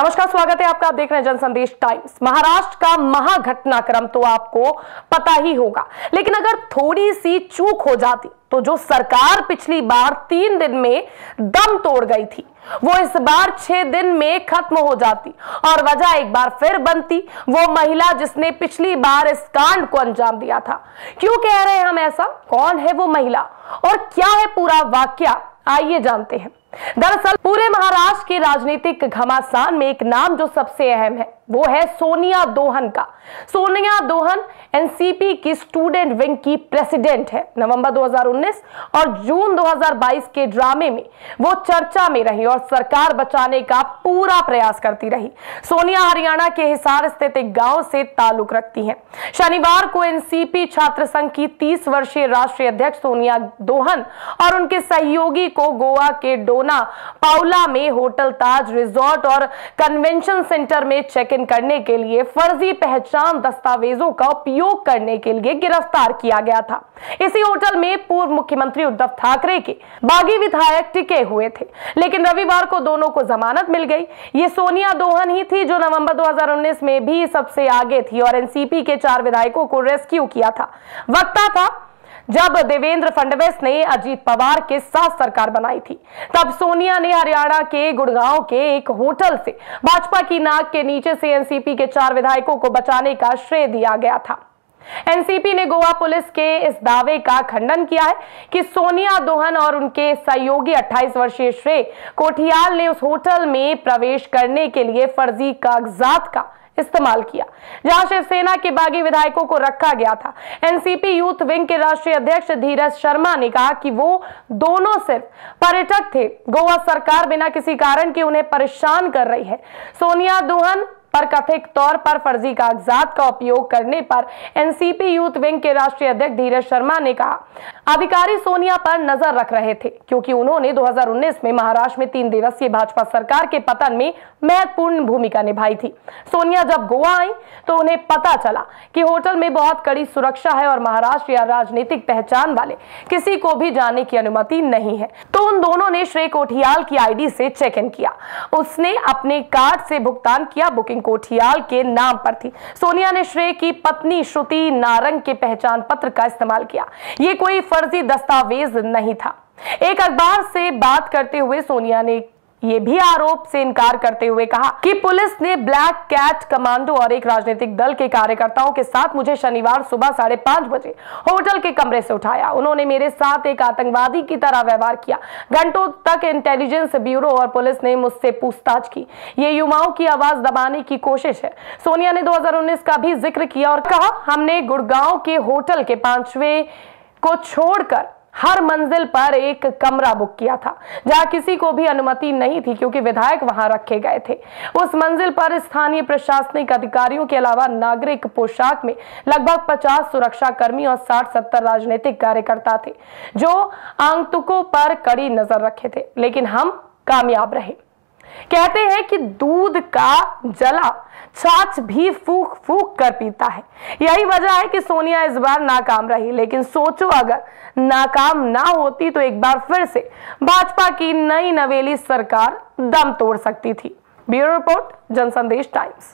नमस्कार, स्वागत है आपका। आप देख रहे हैं जनसंदेश टाइम्स। महाराष्ट्र का महाघटनाक्रम तो आपको पता ही होगा, लेकिन अगर थोड़ी सी चूक हो जाती तो जो सरकार पिछली बार 3 दिन में दम तोड़ गई थी वो इस बार 6 दिन में खत्म हो जाती और वजह एक बार फिर बनती वो महिला जिसने पिछली बार इस कांड को अंजाम दिया था। क्यों कह रहे हैं हम ऐसा? कौन है वो महिला और क्या है पूरा वाकया, आइए जानते हैं। दरअसल पूरे महाराष्ट्र के राजनीतिक घमासान में एक नाम जो सबसे अहम है वो है सोनिया दोहन का। सोनिया दोहन एनसीपी की स्टूडेंट विंग की प्रेसिडेंट है। नवंबर 2019 और जून 2022 के ड्रामे में वो चर्चा में रही और सरकार बचाने का पूरा प्रयास करती रही। सोनिया हरियाणा के हिसार स्थित एक गांव से ताल्लुक रखती हैं। शनिवार को एनसीपी छात्र संघ की 30 वर्षीय राष्ट्रीय अध्यक्ष सोनिया दोहन और उनके सहयोगी को गोवा के डोना पाउला में होटल ताज रिजॉर्ट और कन्वेंशन सेंटर में चेक इन करने के लिए फर्जी पहचान दस्तावेजों का उपयोग करने के लिए गिरफ्तार किया गया था। इसी होटल में पूर्व मुख्यमंत्री उद्धव ठाकरे के बागी विधायक टिके हुए थे, लेकिन रविवार को दोनों को जमानत मिल गई। ये सोनिया दोहन ही थी जो नवंबर 2019 में भी सबसे आगे थी और एनसीपी के 4 विधायकों को रेस्क्यू किया था। वक्ता था जब देवेंद्र फडणवीस ने अजीत पवार के साथ सरकार बनाई थी। तब सोनिया ने हरियाणा के गुड़गांव के एक होटल से भाजपा की नाक के नीचे से एनसीपी के 4 विधायकों को बचाने का श्रेय दिया गया था। एनसीपी ने गोवा पुलिस के इस दावे का खंडन किया है कि सोनिया दोहन और उनके सहयोगी 28 वर्षीय श्रेय कोठियाल ने उस होटल में प्रवेश करने के लिए फर्जी कागजात का इस्तेमाल किया जहां शिवसेना के बागी विधायकों को रखा गया था। एनसीपी यूथ विंग के राष्ट्रीय अध्यक्ष धीरज शर्मा ने कहा कि वो दोनों सिर्फ पर्यटक थे। गोवा सरकार बिना किसी कारण के उन्हें परेशान कर रही है। सोनिया दोहन पर कथित तौर पर फर्जी कागजात का उपयोग करने पर एनसीपी यूथ विंग के राष्ट्रीय अध्यक्ष धीरज शर्मा ने कहा अधिकारी सोनिया पर नजर रख रहे थे क्योंकि उन्होंने 2019 में महाराष्ट्र में 3 दिवसीय भाजपा सरकार के पतन में महत्वपूर्ण भूमिका निभाई थी। सोनिया जब गोवा आई तो उन्हें पता चला कि होटल में बहुत कड़ी सुरक्षा है और महाराष्ट्र या राजनीतिक पहचान वाले किसी को भी जाने की अनुमति नहीं है। तो उन दोनों ने श्रेय कोठियाल की आईडी से चेक इन किया। उसने अपने कार्ड से भुगतान किया। बुकिंग कोठियाल के नाम पर थी। सोनिया ने श्रेय की पत्नी श्रुति नारंग के पहचान पत्र का इस्तेमाल किया। ये कोई फर्जी दस्तावेज नहीं था। एक अखबार से बात करते हुए सोनिया ने ये भी आरोप से इनकार करते हुए कहा कि पुलिस ने ब्लैक कैट कमांडो और एक राजनीतिक दल के कार्यकर्ताओं के साथ मुझे शनिवार सुबह 5:30 बजे होटल के कमरे से उठाया। उन्होंने मेरे साथ एक आतंकवादी की तरह व्यवहार किया। घंटों तक इंटेलिजेंस ब्यूरो और पुलिस ने मुझसे पूछताछ की। ये युवाओं की आवाज दबाने की कोशिश है। सोनिया ने 2019 का भी जिक्र किया और कहा हमने गुड़गांव के होटल के 5वें को छोड़कर हर मंजिल पर एक कमरा बुक किया था जहां किसी को भी अनुमति नहीं थी क्योंकि विधायक वहां रखे गए थे। उस मंजिल पर स्थानीय प्रशासनिक अधिकारियों के अलावा नागरिक पोशाक में लगभग 50 सुरक्षा कर्मी और 60-70 राजनीतिक कार्यकर्ता थे जो आगंतुकों पर कड़ी नजर रखे थे, लेकिन हम कामयाब रहे। कहते हैं कि दूध का जला छाछ भी फूक फूक कर पीता है। यही वजह है कि सोनिया इस बार नाकाम रही, लेकिन सोचो अगर नाकाम ना होती तो एक बार फिर से भाजपा की नई नवेली सरकार दम तोड़ सकती थी। Bureau report, Jansandesh times.